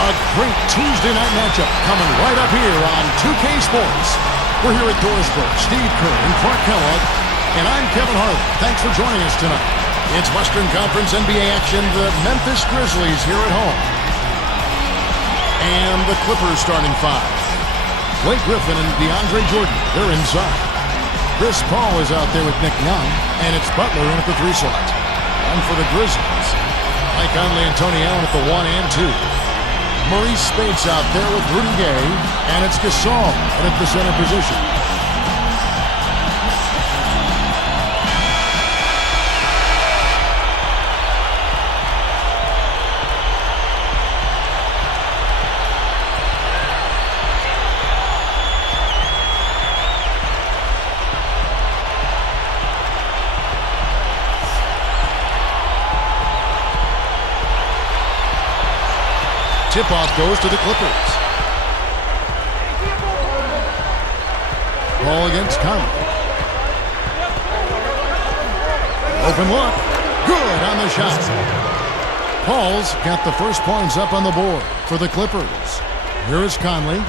A great Tuesday night matchup coming right up here on 2K Sports. We're here at Dorisburg. Steve Kerr and Clark Kellogg, and I'm Kevin Harlan. Thanks for joining us tonight. It's Western Conference NBA action. The Memphis Grizzlies here at home. And the Clippers starting five. Blake Griffin and DeAndre Jordan, they're inside. Chris Paul is out there with Nick Young, and it's Butler in at the 3 slot. And for the Grizzlies, Mike Conley and Tony Allen at the 1 and 2. Maurice Spates out there with Rudy Gay, and it's Gasol at the center position. Tip-off goes to the Clippers. Ball against Conley. Open look. Good on the shot. Paul's got the first points up on the board for the Clippers. Here is Conley.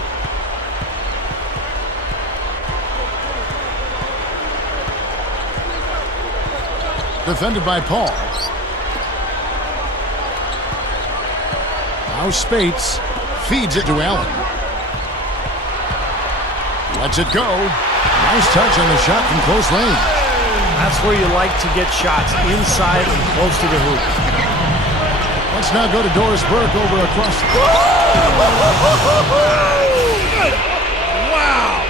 Defended by Paul. Now Spates feeds it to Allen. Lets it go. Nice touch on the shot from close range. That's where you like to get shots, inside and close to the hoop. Let's now go to Dorisburg over across. Wow!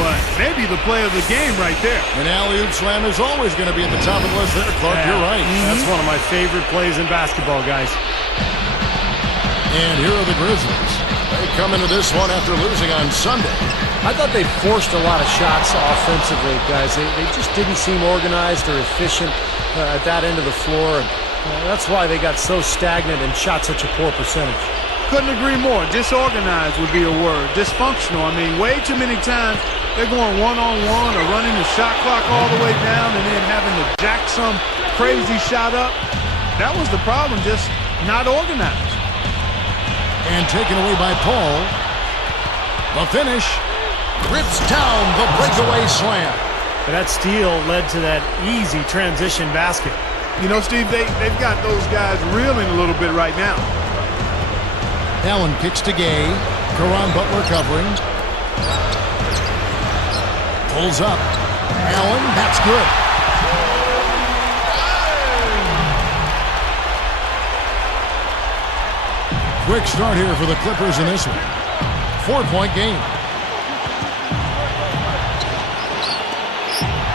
Well, maybe the play of the game right there. An alley-oop slam is always going to be at the top of the list there, Clark. Yeah. You're right. That's one of my favorite plays in basketball, guys. And here are the Grizzlies. They come into this one after losing on Sunday. I thought they forced a lot of shots offensively, guys. They just didn't seem organized or efficient at that end of the floor. And that's why they got so stagnant and shot such a poor percentage. Couldn't agree more. Disorganized would be a word. Dysfunctional. I mean, way too many times they're going one-on-one or running the shot clock all the way down and then having to jack some crazy shot up. That was the problem, just not organized. And taken away by Paul. The finish. Rips down the breakaway slam. That steal led to that easy transition basket. You know, Steve, they've got those guys reeling a little bit right now. Allen kicks to Gay. Caron Butler covering. Pulls up. Allen, that's good. Quick start here for the Clippers in this one. 4-point game.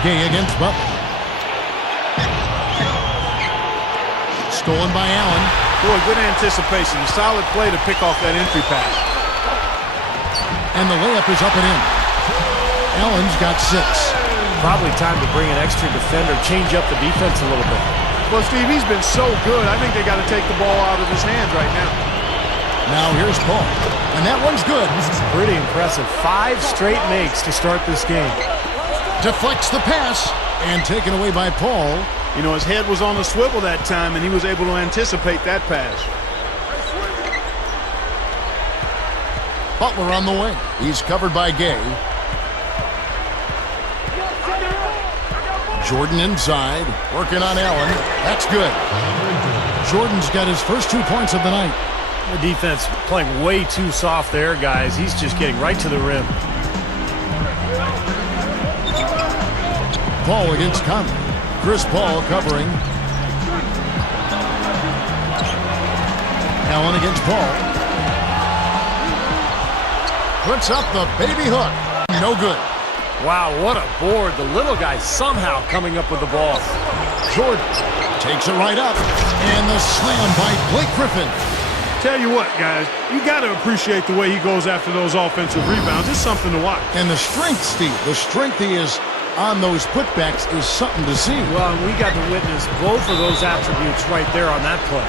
Gay against Butler. Stolen by Allen. Boy, good anticipation. A solid play to pick off that entry pass. And the layup is up and in. Allen's got 6. Probably time to bring an extra defender, change up the defense a little bit. Well, Steve, he's been so good. I think they got to take the ball out of his hands right now. Now here's Paul. And that one's good. This is pretty impressive. 5 straight makes to start this game. Deflects the pass. And taken away by Paul. You know, his head was on the swivel that time, and he was able to anticipate that pass. Butler on the wing. He's covered by Gay. Jordan inside. Working on Allen. That's good. Jordan's got his first 2 points of the night. The defense playing way too soft there, guys. He's just getting right to the rim. Paul against Conley. Chris Paul covering. Allen against Paul. Puts up the baby hook. No good. Wow, what a board. The little guy somehow coming up with the ball. Jordan takes it right up. And the slam by Blake Griffin. Tell you what, guys, you got to appreciate the way he goes after those offensive rebounds. It's something to watch. And the strength, Steve, the strength he is on those putbacks is something to see. Well, we got to witness both of those attributes right there on that play.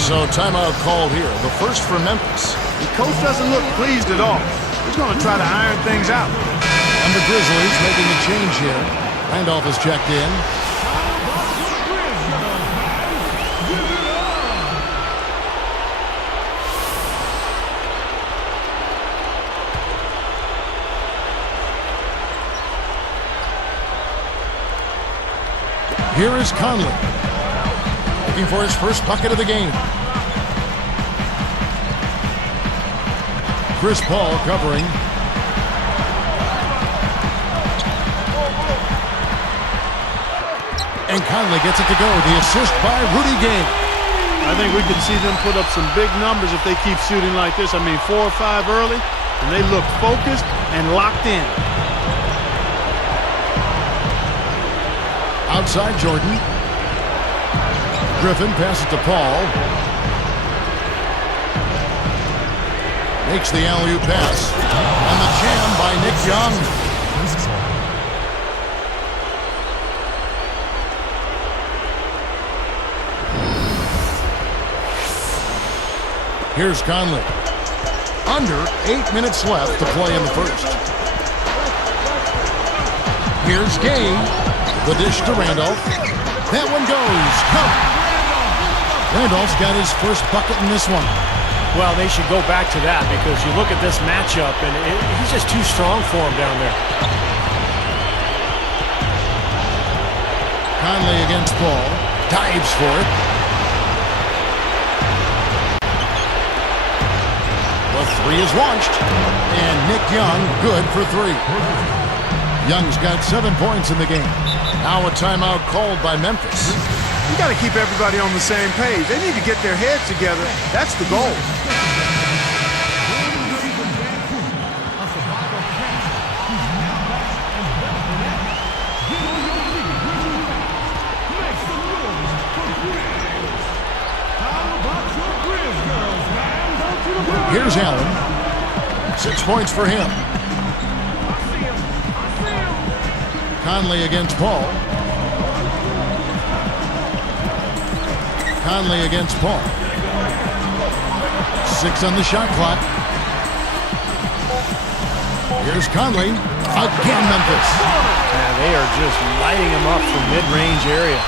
So timeout called here, the first for Memphis. The coach doesn't look pleased at all. He's going to try to iron things out. And the Grizzlies making a change here. Randolph has checked in. Here is Conley. Looking for his first bucket of the game. Chris Paul covering. And Conley gets it to go. The assist by Rudy Gay. I think we can see them put up some big numbers if they keep shooting like this. I mean, 4 or 5 early, and they look focused and locked in. Outside Jordan. Griffin passes to Paul. Makes the alley-oop pass. And the jam by Nick Young. Here's Conley. Under 8 minutes left to play in the first. Here's Gay. The dish to Randolph. That one goes. Come. Randolph's got his first bucket in this one. Well, they should go back to that because you look at this matchup and he's just too strong for him down there. Conley against Paul. Dives for it. The three is launched. And Nick Young good for 3. Young's got 7 points in the game. Now a timeout called by Memphis. You got to keep everybody on the same page. They need to get their heads together. That's the goal. Here's Allen. 6 points for him. Conley against Paul. Conley against Paul. 6 on the shot clock. Here's Conley. Again, Memphis. Yeah, they are just lighting him up from mid-range area.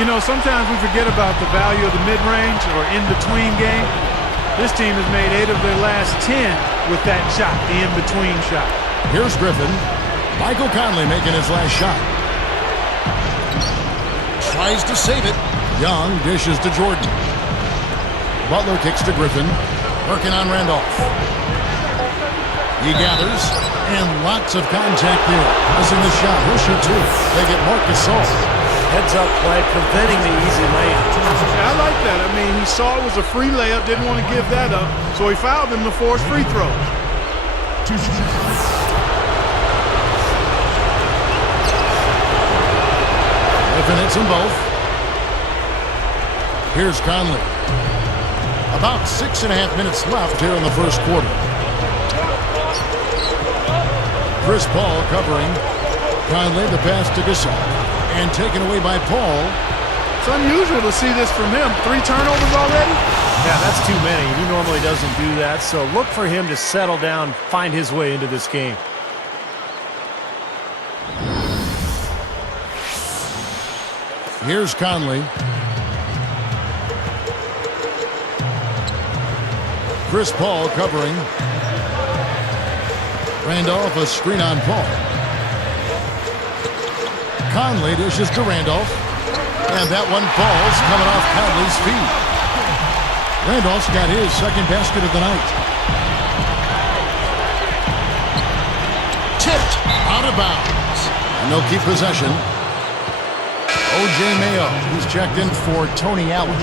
You know, sometimes we forget about the value of the mid-range or in-between game. This team has made 8 of their last 10 with that shot, the in-between shot. Here's Griffin. Michael Conley making his last shot. Tries to save it. Young dishes to Jordan. Butler kicks to Griffin. Working on Randolph. He gathers. And lots of contact there. Missing the shot. He'll shoot 2. They get Marc Gasol. Heads-up play, preventing the easy layup. Yeah, I like that. I mean, he saw it was a free layup, didn't want to give that up, so he fouled him to force free throws. Griffin hits them both. Here's Conley. About 6.5 minutes left here in the first quarter. Chris Paul covering. Conley, the pass to Gasol. And taken away by Paul. It's unusual to see this from him. 3 turnovers already? Yeah, that's too many. He normally doesn't do that, so look for him to settle down, find his way into this game. Here's Conley. Chris Paul covering. Randolph, a screen on Paul. Conley dishes to Randolph. And that one falls coming off Conley's feet. Randolph's got his second basket of the night. Tipped out of bounds. And they'll keep possession. O.J. Mayo, who's checked in for Tony Allen.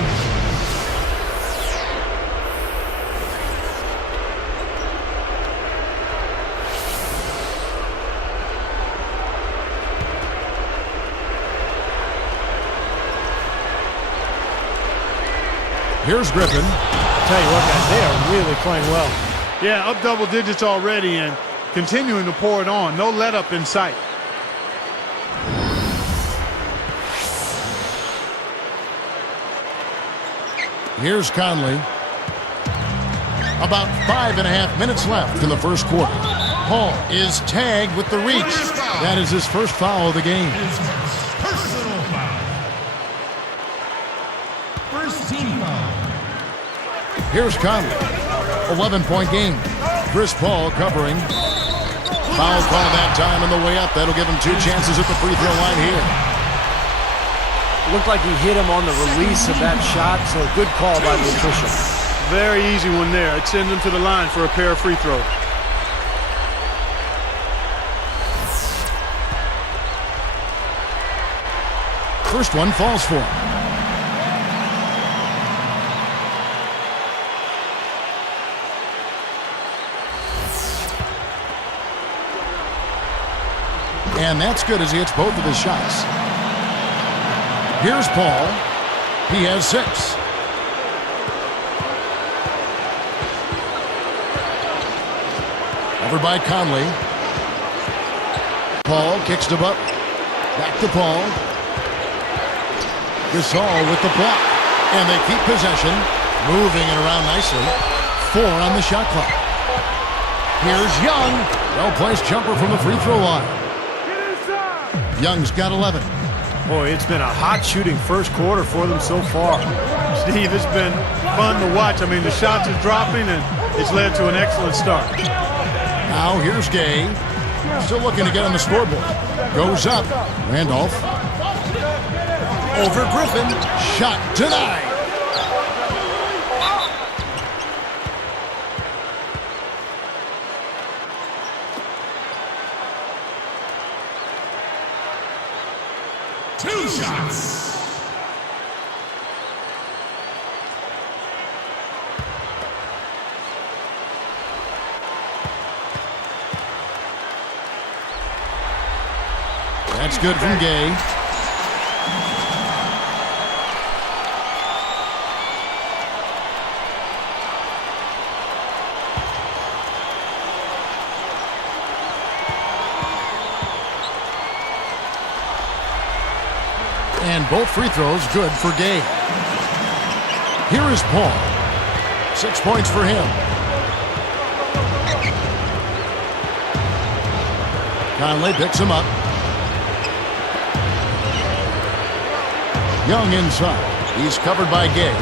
Here's Griffin. Tell you what, guys, they are really playing well. Yeah, up double digits already and continuing to pour it on. No let up in sight. Here's Conley. About 5.5 minutes left in the first quarter. Paul is tagged with the reach. That is his first foul of the game. Personal foul. First team foul. Here's Conley. 11-point game. Chris Paul covering. Foul call that time on the way up. That'll give him 2 chances at the free throw line here. Looked like he hit him on the release of that shot, so good call by the official. Very easy one there. It sends him to the line for a pair of free throws. First one falls for him. And that's good as he hits both of his shots. Here's Paul. He has 6. Over by Conley. Paul kicks to Butler. Back to Paul. Gasol with the block. And they keep possession. Moving it around nicely. 4 on the shot clock. Here's Young. Well-placed jumper from the free throw line. Young's got 11. Boy, it's been a hot shooting first quarter for them so far. Steve, it's been fun to watch. I mean, the shots are dropping, and it's led to an excellent start. Now here's Gay. Still looking to get on the scoreboard. Goes up. Randolph. Over Griffin. Shot denied. Two shots. That's good from Gay. And both free throws good for Gay. Here is Paul. 6 points for him. Conley picks him up. Young inside. He's covered by Gay.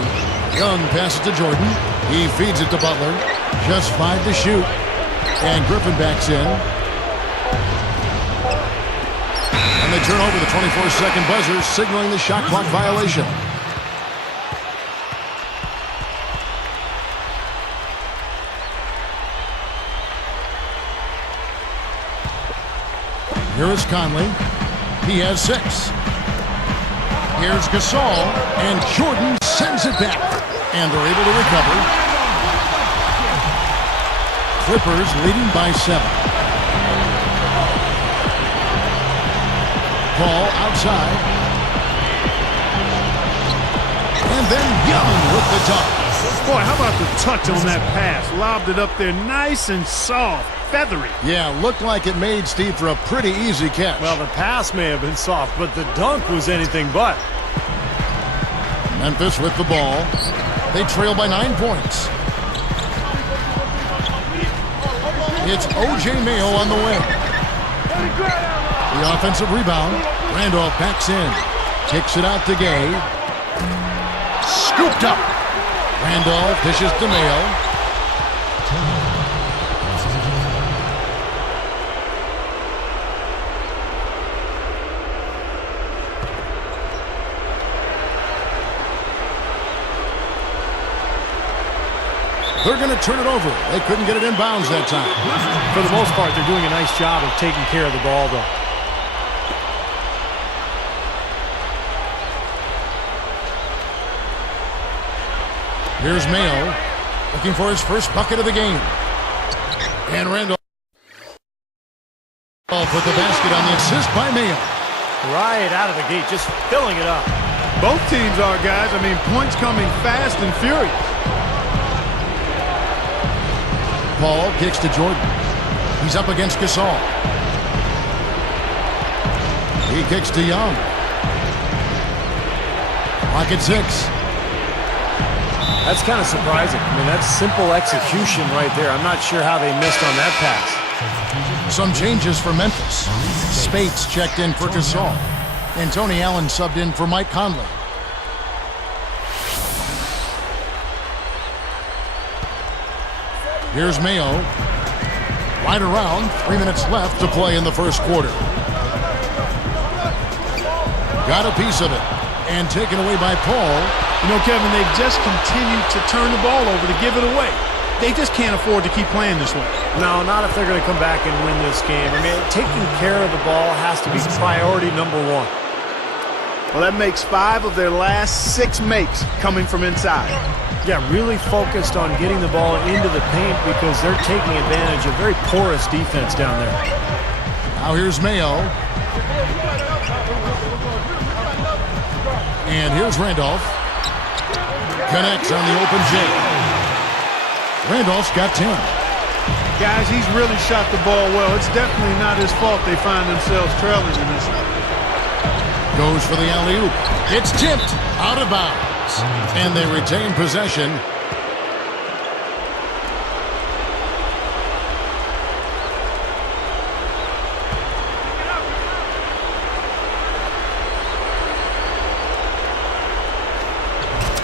Young passes to Jordan. He feeds it to Butler. Just 5 to shoot. And Griffin backs in. And they turn over the 24-second buzzer, signaling the shot clock violation. Here is Conley. He has 6. Here's Gasol, and Jordan sends it back. And they're able to recover. Clippers leading by 7. Paul outside. And then Young with the dunk. Boy, how about the touch on that pass? Lobbed it up there nice and soft, feathery. Yeah, looked like it made Steve for a pretty easy catch. Well, the pass may have been soft, but the dunk was anything but. Memphis with the ball. They trail by 9 points. It's O.J. Mayo on the wing. The offensive rebound. Randolph backs in. Kicks it out to Gay. Scooped up. Randolph dishes to Mayo. They're going to turn it over. They couldn't get it in bounds that time. For the most part, they're doing a nice job of taking care of the ball, though. Here's Mayo looking for his first bucket of the game. And Randolph with the basket on the assist by Mayo. Right out of the gate, just filling it up. Both teams are, guys. I mean, points coming fast and furious. Paul kicks to Jordan. He's up against Gasol. He kicks to Young. Clock at 6. That's kind of surprising. I mean, that's simple execution right there. I'm not sure how they missed on that pass. Some changes for Memphis. Spates checked in for Gasol. And Tony Allen subbed in for Mike Conley. Here's Mayo. Right around. 3 minutes left to play in the first quarter. Got a piece of it. And taken away by Paul. You know, Kevin, they've just continued to turn the ball over to give it away. They just can't afford to keep playing this way. No, not if they're going to come back and win this game. I mean, taking care of the ball has to be priority number one. Well, that makes 5 of their last 6 makes coming from inside. Yeah, really focused on getting the ball into the paint because they're taking advantage of very porous defense down there. Now here's Mayo. And here's Randolph. Connects on the open J. Randolph's got 10. Guys, he's really shot the ball well. It's definitely not his fault they find themselves trailing in this. Goes for the alley-oop. It's tipped out of bounds. And they retain possession.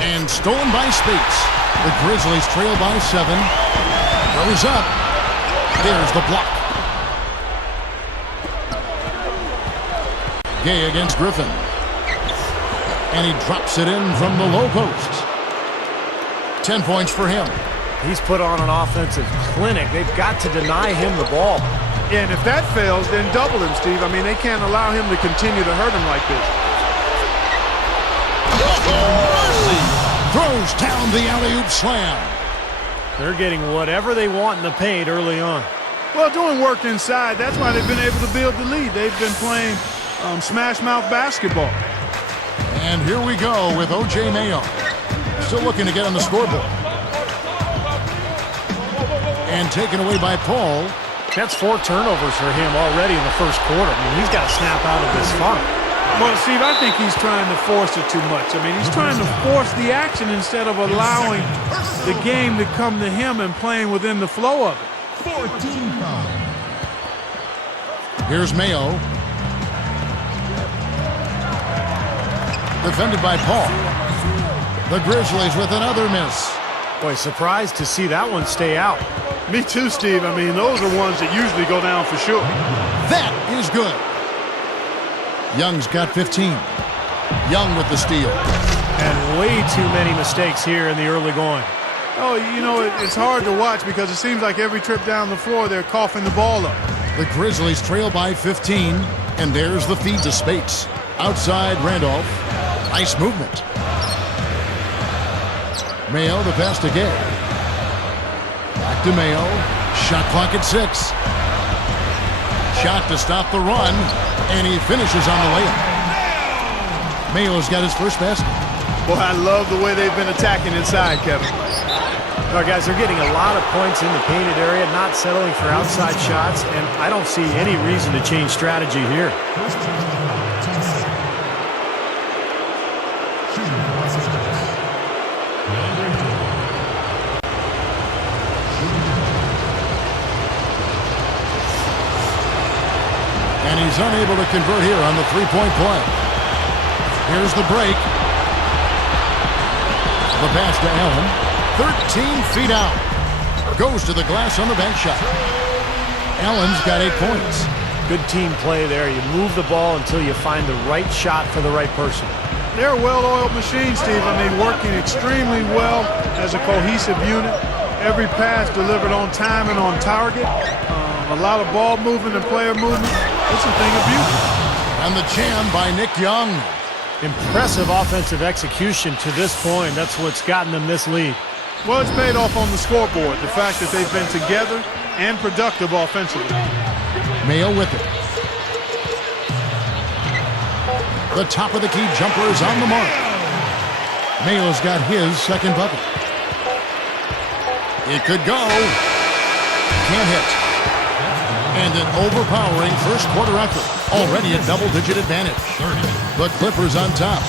And stolen by Spates. The Grizzlies trail by 7. Goes up. There's the block. Gay against Griffin. And he drops it in from the low post. 10 points for him. He's put on an offensive clinic. They've got to deny him the ball. Yeah, and if that fails, then double him, Steve. I mean, they can't allow him to continue to hurt him like this. Throws down the alley-oop slam. They're getting whatever they want in the paint early on. Well, doing work inside, that's why they've been able to build the lead. They've been playing smash-mouth basketball. And here we go with O.J. Mayo. Still looking to get on the scoreboard. And taken away by Paul. That's 4 turnovers for him already in the first quarter. I mean, he's got to snap out of this funk. Well, Steve, I think he's trying to force it too much. I mean, he's trying to force the action instead of allowing the game to come to him and playing within the flow of it. 14 foul. Here's Mayo. Defended by Paul. The Grizzlies with another miss. Boy, surprised to see that one stay out. Me too, Steve. I mean, those are ones that usually go down for sure. That is good. Young's got 15. Young with the steal. And way too many mistakes here in the early going. Oh, you know, it's hard to watch because it seems like every trip down the floor they're coughing the ball up. The Grizzlies trail by 15. And there's the feed to Spates. Outside Randolph. Nice movement. Mayo, the pass to Gay. Back to Mayo. Shot clock at 6. Shot to stop the run. And he finishes on the layup. Mayo's got his first basket. Boy, I love the way they've been attacking inside, Kevin. All right, guys, they're getting a lot of points in the painted area, not settling for outside shots, and I don't see any reason to change strategy here. And he's unable to convert here on the three-point play. Here's the break. The pass to Allen. 13 feet out. Goes to the glass on the bank shot. Allen's got 8 points. Good team play there. You move the ball until you find the right shot for the right person. They're a well-oiled machine, Steve. I mean, working extremely well as a cohesive unit. Every pass delivered on time and on target. A lot of ball movement and player movement. It's a thing of beauty. And the jam by Nick Young. Impressive offensive execution to this point. That's what's gotten them this lead. Well, it's paid off on the scoreboard. The fact that they've been together and productive offensively. Mayo with it. The top of the key jumper is on the mark. Mayo's got his second bucket. It could go. Can't hit. And an overpowering first quarter effort. Already a double-digit advantage. The Clippers on top.